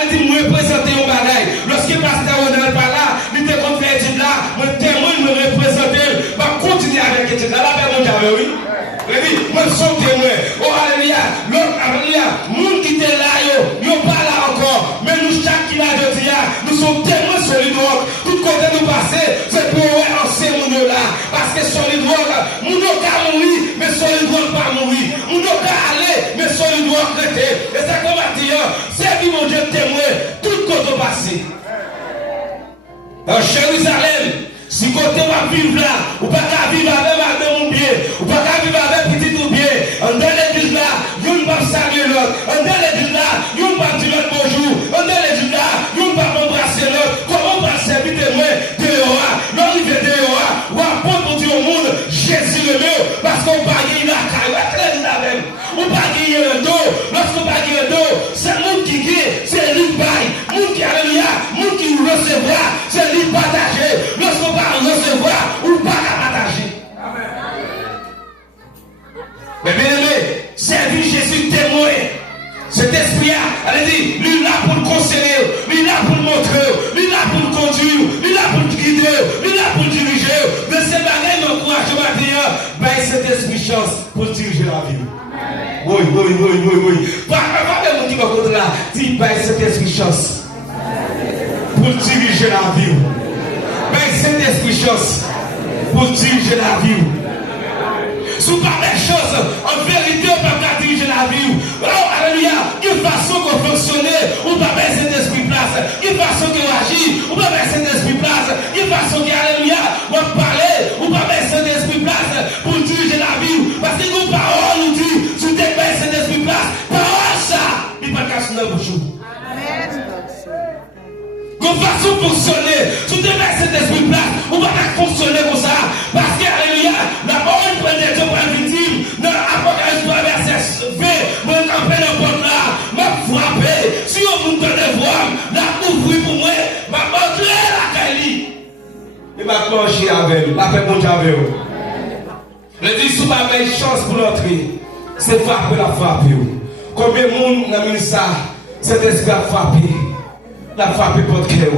Elle dit, moi représenter un bagaille. Lorsque le pasteur Ronald par là, il était contre l'étude là, moi témoin, me représenter, va continuer avec l'étude là. La paix, mon Dieu, oui. Elle dit, moi je suis témoin. Oh, alléluia. L'autre, alléluia. Monde qui était là, yo pas là encore. Mais nous, chaque qui l'a dit, nous sommes témoins sur les drogues. Tout côté nous passer, c'est pour lancer mon là. Parce que sur les drogues, mon cas mourir, mais sur les drogues pas mourir. Mon cas aller, mais sur les drogues traiter. Et c'est comme à dire, c'est qui mon Dieu témoin, tout côté passer. Dans Jérusalem, si côté va vivre là, ou pas qu'à vivre avec mon bien, ou pas qu'à vivre avec petit ou bien, en dans l'église là, vous ne pas saluer l'autre, en dans l'église là, vous ne pas dire bonjour, en dans l'église là, vous ne pas embrasser l'autre, comment on va servir témoin dehors, l'arrivée dehors, ou apprendre pour dire au monde, Jésus le mieux, parce qu'on va gagner la caille, on va gagner le dos, lorsqu'on va gagner le dos, c'est le monde qui gagne, c'est lui qui baille, le monde qui a le lien, le monde qui recevra, c'est lui qui partager, lorsqu'on va recevoir ou pas à partager. Mais bien aimé, servir Jésus témoin. Cet esprit-là, elle dit, lui là pour le conseiller, lui là pour le montrer, lui là pour le conduire, lui là pour le guider, lui là pour le diriger. De ces bagages m'encourage à dire, ben cet esprit chance pour diriger la vie. Oui. Pas de monde qui va contre là, dis, ben cet esprit chance pour diriger la vie. Ben cet esprit chance pour diriger la vie. Sous pas des choses, en vérité, on ne peut pas diriger la vie. Oh, alléluia, quelle façon qu'on fonctionne, on ne peut pas cet esprit place, quelle façon qu'on agit, on ne peut pas cet esprit place, quelle façon qu'on, alléluia, on parler, on ne peut pas cet esprit place pour diriger la vie. Parce que nos paroles nous disent, si tu pas cet esprit place, parole ça, il ne peut pas casser notre bouche. Qu'on façon fonctionner, si tu pas cet esprit place, on ne peut pas fonctionner comme ça. Parce que, alléluia, la parole prend des gens pour la victime. Dans l'Apocalypse 3, verset 20, moi, quand je porte là, m'a frappé. Si on vous donne voir, la ouvrir pour moi, m'a montré la caille. Et m'a manger avec vous, m'a fait manger avec vous. Je dis, si vous avez une chance pour l'entrer, c'est frapper la frapper. Combien de monde n'a mis ça, cet esprit a frappé. La frappe porte clé.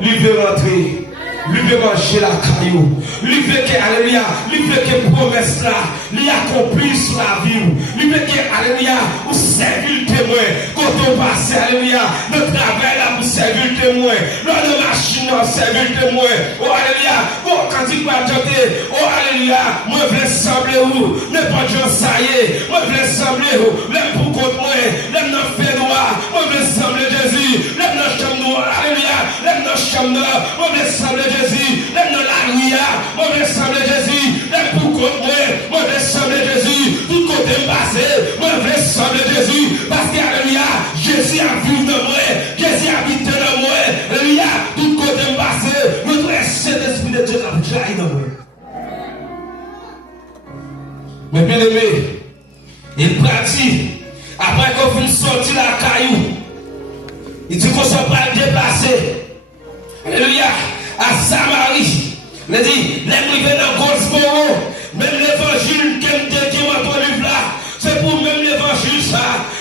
Lui veut rentrer. Lui veut manger la caillou. Lui veut que, alléluia, lui veut que promesse là, lui accomplit sur la vie. Lui veut que, alléluia, vous servir le témoin. Quand on passe, alléluia, notre travail là, vous servir le témoin. Dans nos machines, on servir le témoin. Oh, alléluia, oh, quand il va chanter, oh, alléluia, moi, je veux sembler où, n'importe quoi, ça y est, moi, je veux sembler où, l'aime pour contre moi, l'aime dans le fait droit, moi, je veux sembler Jésus, l'aime dans le chambre noire, alléluia, l'aime dans le chambre noire, moi, je veux sembler Jésus, l'aime dans la nuit, moi, je veux sembler Jésus, l'aime pour contre moi, je veux sembler Jésus, tout côté passé, moi, je veux sembler Jésus, parce que, alléluia, Jésus a vu de moi, Jésus habite dans moi, alléluia, tout côté passé, notre Saint-Esprit de Dieu a jailli dans moi. Mais bien aimé, il pratique, après qu'on finit sortir la caillou, il dit qu'on ne soit pas déplacé. Alléluia, à Samarie, il dit, les privés dans Goldsboro, même l'évangile qui m'a entendu là, c'est pour même l'évangile ça,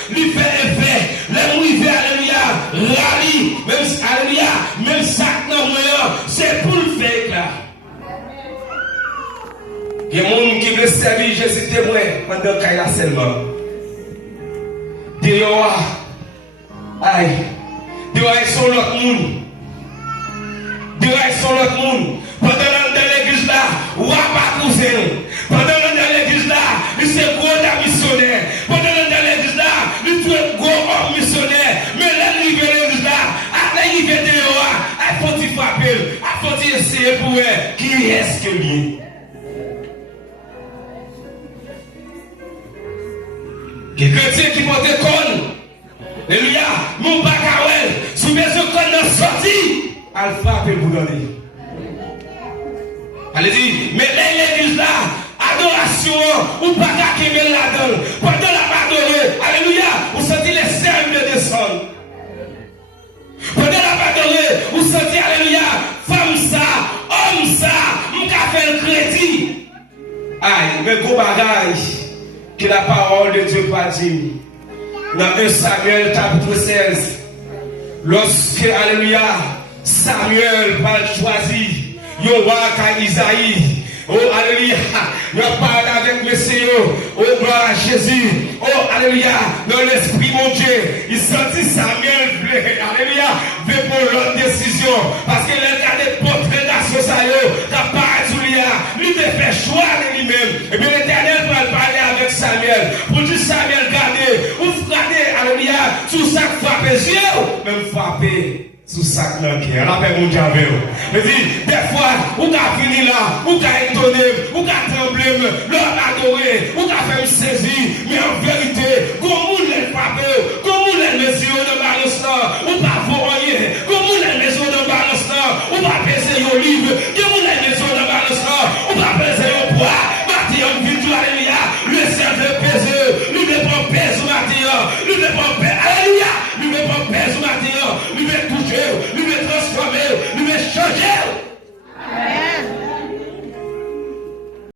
lui fait effet, les privés, alléluia, rallye, même, alléluia, même sac dans moyen, c'est pour le faire là. Il y a des gens qui veulent servir Jésus témoin pendant qu'il y a seulement. Dehors, aïe, dehors ils sont l'autre monde. Dehors ils sont l'autre monde. Pendant dans l'église là, ou à pas cousin. Pendant dans l'église là, il s'est gros d'un missionnaire. Pendant dans l'église là, il fait gros homme missionnaire. Mais là, il vient l'église là, après il vient dehors, il faut y frapper, il faut y essayer pour voir qui est-ce que lui. Les chrétiens qui portent con, alléluia, mon bacawel, sous mes yeux qu'on a sorti, elle frappe vous donner. Elle dit, mais l'église là, adoration, ou pas qu'à qui vient là-dedans, pendant la adorer, alléluia, vous sentez les cerfs de descendre. Pendant la adorer, vous sentez, alléluia, femme ça, homme ça, nous qu'a fait le crédit. Aïe, mais gros bagage. Que la parole de Dieu pas dit dans 1 Samuel chapitre 16 Lorsque, alléluia, Samuel va choisir, yon roi qu'à Isaïe. Oh, alléluia. Nous parlons avec Monsieur. Oh, gloire à Jésus. Oh, alléluia. Dans l'esprit, mon Dieu. Il sentit Samuel, alléluia, veut pour l'autre décision. Parce qu'il a des portraits d'association. T'as pas à lui de faire choix de lui-même. Et bien, l'Éternel va parler avec Samuel. Pour dire Samuel, regardez. Vous regardez, alléluia, sous ça frapper Dieu. Même frapper. Sous ça qui est on appelle mon diable. Je dis, des fois, on a fini là, on a étonné, on a tremblé, l'homme adoré, on a fait me saisir, mais en vérité, comment on l'a frappé, comment on l'a laissé dans balance là, on va voyer, comment on l'a laissé dans balance là, on va peser au livre, comment on l'a laissé dans balance là, on va peser au poids, Mathieu, vidéo, alléluia, le cerveau pesé, lui ne prend pas au Mathieu, lui ne prend pas, alléluia, lui ne prend pas au Mathieu, lui ne